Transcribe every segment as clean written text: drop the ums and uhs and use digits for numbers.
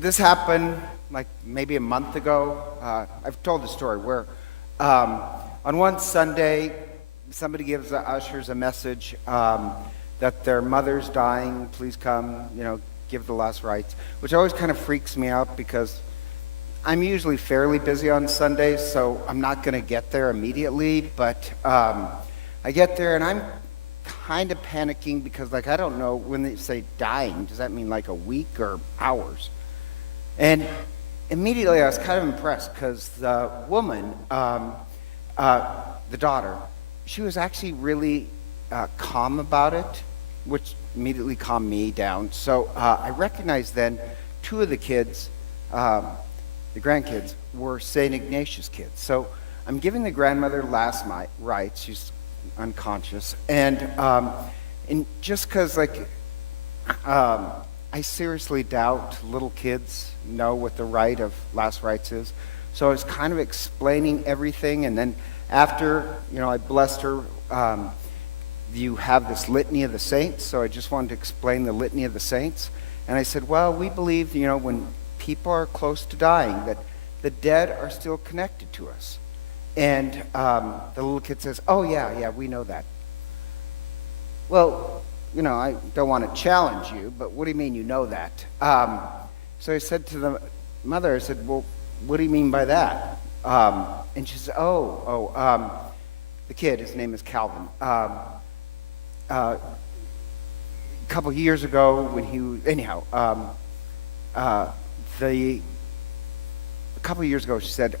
this happened like maybe a month ago. I've told the story where on one Sunday, somebody gives the ushers a message that their mother's dying. Please come, give the last rites, which always kind of freaks me out because I'm usually fairly busy on Sundays, so I'm not going to get there immediately. But I get there and I'm kind of panicking because, I don't know, when they say dying, does that mean like a week or hours? And immediately I was kind of impressed because the woman, the daughter, she was actually really calm about it, which immediately calmed me down. So I recognized then two of the kids, the grandkids, were St. Ignatius kids. So I'm giving the grandmother last rites. She's unconscious. And just because, I seriously doubt little kids know what the rite of last rites is. So I was kind of explaining everything. And then after, I blessed her, you have this litany of the saints. So I just wanted to explain the litany of the saints. And I said, well, we believe, when people are close to dying, that the dead are still connected to us. And the little kid says, oh, yeah, we know that. Well, I don't want to challenge you, but what do you mean you know that? So I said to the mother, I said, well, what do you mean by that? And she said, the kid, his name is Calvin. A couple years ago when he was, a couple years ago she said,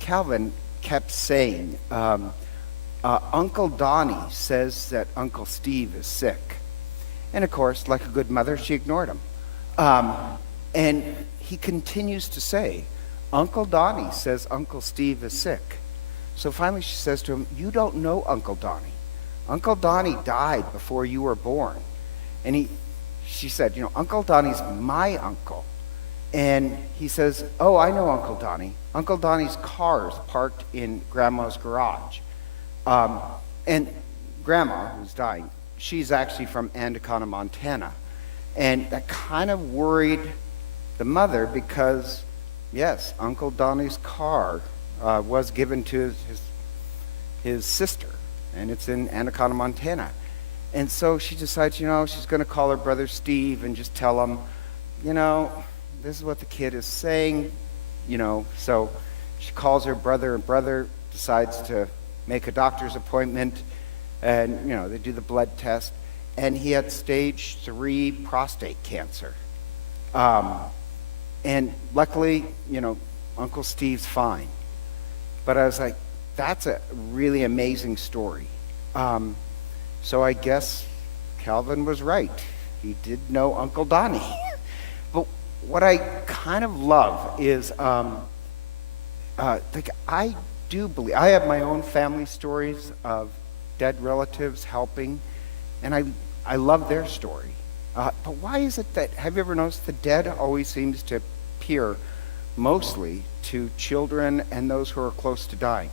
Calvin kept saying, Uncle Donnie says that Uncle Steve is sick. And of course, like a good mother, she ignored him. And he continues to say, Uncle Donnie says Uncle Steve is sick. So finally she says to him, you don't know Uncle Donnie. Uncle Donnie died before you were born. And she said, Uncle Donnie's my uncle. And he says, oh, I know Uncle Donnie. Uncle Donnie's car's parked in Grandma's garage. And Grandma, who's dying, she's actually from Anaconda, Montana. And that kind of worried the mother because, yes, Uncle Donnie's car was given to his sister, and it's in Anaconda, Montana. And so she decides, she's going to call her brother Steve and just tell him, this is what the kid is saying, So she calls her brother, and brother decides to make a doctor's appointment, and, they do the blood test, and he had stage 3 prostate cancer. And luckily, Uncle Steve's fine. But I was like, that's a really amazing story. So I guess Calvin was right. He did know Uncle Donnie. But what I kind of love is, I do believe, I have my own family stories of dead relatives helping, and I love their story. But why is it that, have you ever noticed the dead always seems to appear mostly to children and those who are close to dying?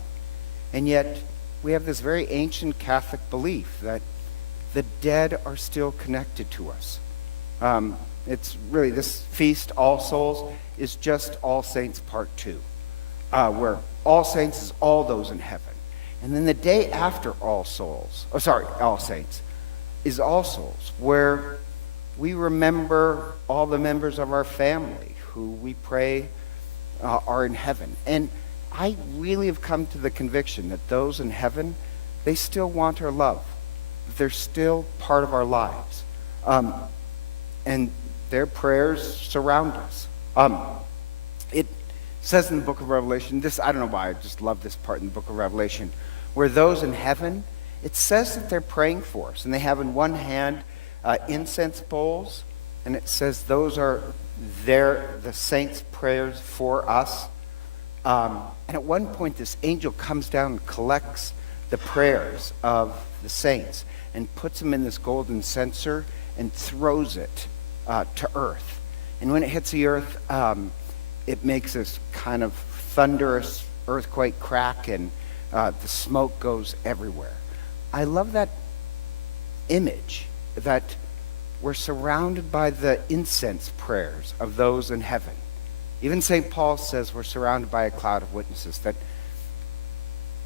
And yet, we have this very ancient Catholic belief that the dead are still connected to us. It's really, this feast, All Souls, is just All Saints Part 2, where All Saints is all those in heaven. And then the day after All Saints, is All Souls, where we remember all the members of our family who we pray are in heaven. And I really have come to the conviction that those in heaven, they still want our love. They're still part of our lives. And their prayers surround us. It says in the book of Revelation, I don't know why, I just love this part in the book of Revelation, where those in heaven, it says that they're praying for us. And they have in one hand incense bowls, and it says those are the saints' prayers for us. And at one point, this angel comes down and collects the prayers of the saints and puts them in this golden censer and throws it to earth. And when it hits the earth, it makes this kind of thunderous earthquake crack, and the smoke goes everywhere. I love that image that we're surrounded by the incense prayers of those in heaven. Even St. Paul says we're surrounded by a cloud of witnesses, that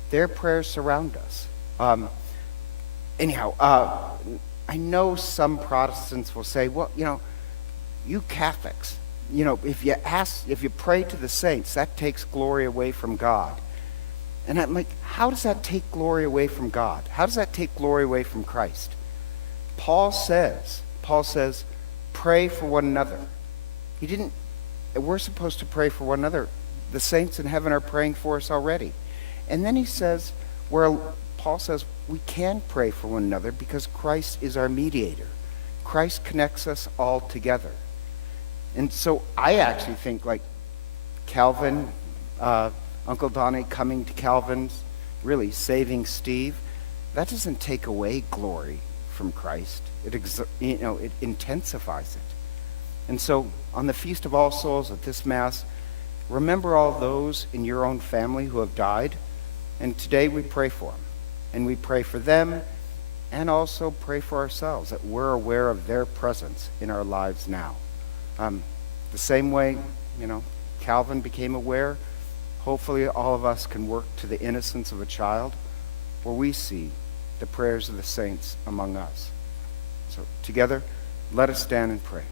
their prayers surround us. I know some Protestants will say, well, you Catholics, if you pray to the saints, that takes glory away from God. And I'm like, how does that take glory away from God? How does that take glory away from Christ? Paul says, pray for one another. We're supposed to pray for one another. The saints in heaven are praying for us already. And then he says, Paul says, we can pray for one another because Christ is our mediator. Christ connects us all together. And so I actually think, like Calvin, Uncle Donnie coming to Calvin's, really saving Steve, that doesn't take away glory from Christ. It intensifies it. And so on the Feast of All Souls at this Mass, remember all those in your own family who have died. And today we pray for them. And we pray for them and also pray for ourselves, that we're aware of their presence in our lives now. The same way, Calvin became aware, hopefully all of us can work to the innocence of a child, where we see the prayers of the saints among us. So together, let us stand and pray.